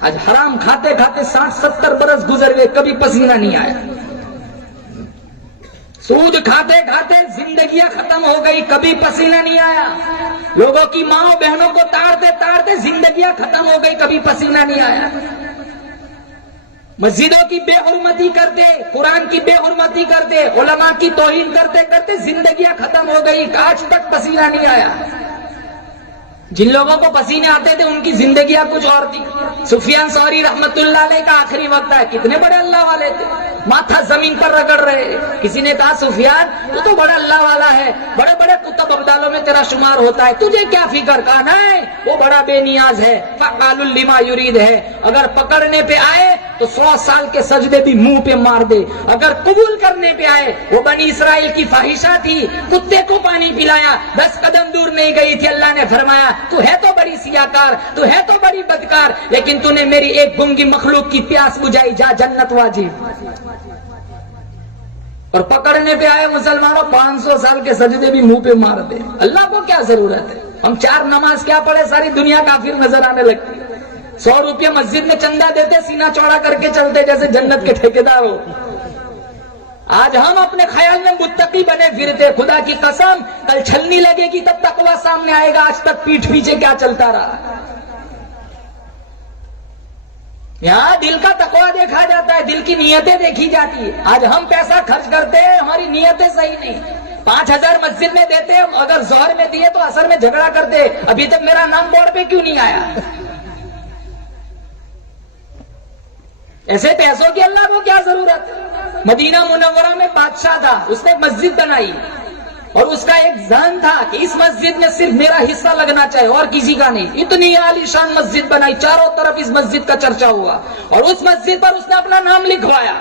آج حرام کھاتے کھاتے 60-70 برس گزر گئے، کبھی پسینہ نہیں آیا۔ سود کھاتے کھاتے زندگیاں ختم ہو گئی، کبھی پسینہ نہیں آیا۔ لوگوں کی ماں بہنوں کو تاڑتے تاڑتے زندگیاں ختم ہو گئی، کبھی پسینہ نہیں آیا۔ مسجدوں کی بے حرمتی کرتے، قرآن کی بے حرمتی کرتے، علماء کی توہین کرتے کرتے زندگیاں ختم ہو گئی، آج تک پسینہ نہیں آیا۔ جن لوگوں کو پسینے آتے تھے ان کی زندگیاں کچھ اور تھی۔ سفیان ثوری رحمت اللہ علیہ کا آخری وقت ہے، کتنے بڑے اللہ والے تھے، ماتھا زمین پر رگڑ رہے۔ کسی نے کہا سفیان تو بڑا اللہ والا ہے، بڑے بڑے کتب ابدالوں میں تیرا شمار ہوتا ہے، تجھے کیا فکر؟ کہا نہیں، وہ بڑا بے نیاز ہے، فعال لما یرید ہے، اگر پکڑنے پہ آئے تو 100 سال کے سجدے بھی منہ پہ مار دے، اگر قبول کرنے پہ آئے وہ بنی اسرائیل کی فاحشہ تھی، کتے کو پانی پلایا، 10 قدم دور نہیں گئی تھی، اللہ نے فرمایا تو ہے تو بڑی سیاکار، تو ہے تو بڑی بدکار، لیکن تو نے میری ایک گنگی مخلوق کی پیاس بجھائی، جا جنت واجب۔ اور پکڑنے پہ آئے مسلمانوں 500 سال کے سجدے بھی منہ پہ مار دے۔ اللہ کو کیا ضرورت ہے؟ ہم 4 نماز کیا پڑھے، ساری دنیا کافر نظر آنے لگتی۔ 100 روپیہ مسجد میں چندہ دیتے، سینہ چوڑا کر کے چلتے جیسے جنت کے ٹھیکیدار ہو۔ آج ہم اپنے خیال میں متقی بنے پھرتے، خدا کی قسم کل چھلنی لگے گی تب تقویٰ سامنے آئے گا، آج تک پیٹھ پیچھے کیا چلتا رہا۔ یہاں دل کا تقویٰ دیکھا جاتا ہے، دل کی نیتیں دیکھی جاتی ہے۔ آج ہم پیسہ خرچ کرتے ہیں، ہماری نیتیں صحیح نہیں۔ 5000 مسجد میں دیتے، اگر ظہر میں دیے تو عصر میں جھگڑا کرتے، ابھی تک میرا نام بورڈ پہ کیوں نہیں آیا؟ ایسے پیسوں کی اللہ کو کیا ضرورت؟ مدینہ منورہ میں بادشاہ تھا، اس نے مسجد بنائی اور اس کا ایک ذہن تھا کہ اس مسجد میں صرف میرا حصہ لگنا چاہیے اور کسی کا نہیں۔ اتنی عالی شان مسجد بنائی، چاروں طرف اس مسجد کا چرچا ہوا اور اس مسجد پر اس نے اپنا نام لکھوایا۔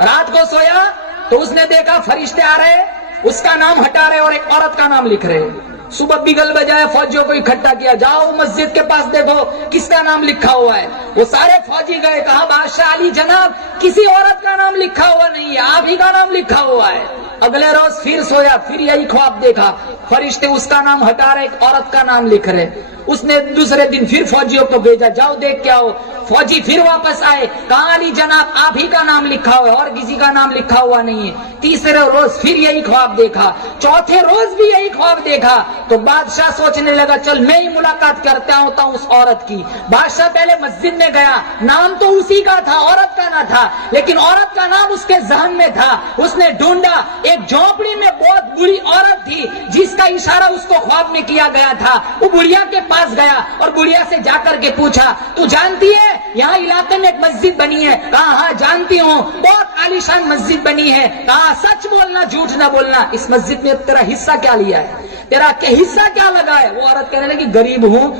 رات کو سویا تو اس نے دیکھا فرشتے آ رہے، اس کا نام ہٹا رہے اور ایک عورت کا نام لکھ رہے۔ صبح بگل بجائے فوجیوں کو اکٹھا کیا، جاؤ مسجد کے پاس دیکھو کس کا نام لکھا ہوا ہے۔ وہ سارے فوجی گئے، کہا بادشاہ علی جناب کسی عورت کا نام لکھا ہوا نہیں ہے، آپ ہی کا نام لکھا ہوا ہے۔ اگلے روز پھر سویا، پھر یہی خواب دیکھا، فرشتے اس کا نام ہٹا رہے، ایک عورت کا نام لکھ رہے۔ اس نے دوسرے دن پھر فوجیوں کو بھیجا، جاؤ دیکھ کے آؤ۔ فوجی پھر واپس آئے، کہا علی جناب آپ ہی کا نام لکھا ہوا ہے اور کسی کا نام لکھا ہوا نہیں ہے۔ تیسرے روز پھر یہی خواب دیکھا، چوتھے روز بھی یہی خواب دیکھا تو بادشاہ سوچنے لگا چل میں ہی ملاقات کرتا ہوتا ہوں اس عورت کی۔ بادشاہ پہلے مسجد میں گیا، نام تو اسی کا تھا، عورت کا نہ تھا، لیکن عورت کا نام اس کے ذہن میں تھا۔ اس نے ڈھونڈا، ایک جھونپڑی میں بہت بری عورت تھی جس کا اشارہ اس کو خواب میں کیا گیا تھا۔ وہ بڑھیا کے پاس گیا اور بڑھیا سے جا کر کے پوچھا تو جانتی ہے یہاں علاقے میں ایک مسجد بنی ہے؟ کہا ہاں جانتی ہوں، بہت عالیشان مسجد بنی ہے۔ کہا سچ بولنا جھوٹ نہ بولنا، اس مسجد میں تیرا حصہ کیا لیا ہے، تیرا حصہ کیا لگا ہے؟ وہ عورت کہنے لگی غریب ہوں،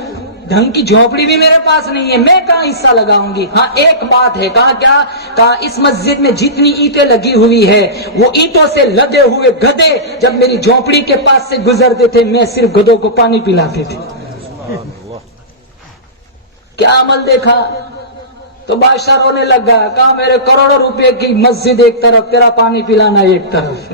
ڈھنگ کی جھونپڑی بھی میرے پاس نہیں ہے، میں کہاں حصہ لگاؤں گی؟ ہاں ایک بات ہے۔ کہا کیا؟ کہا اس مسجد میں جتنی اینٹیں لگی ہوئی ہے وہ اینٹوں سے لدے ہوئے گدھے جب میری جھونپڑی کے پاس سے گزرتے تھے میں صرف گدھوں کو پانی پلاتے تھے۔ کیا عمل دیکھا؟ تو بادشاہ رونے لگا، کہا میرے کروڑوں روپے کی مسجد ایک طرف، تیرا پانی پلانا ایک طرف۔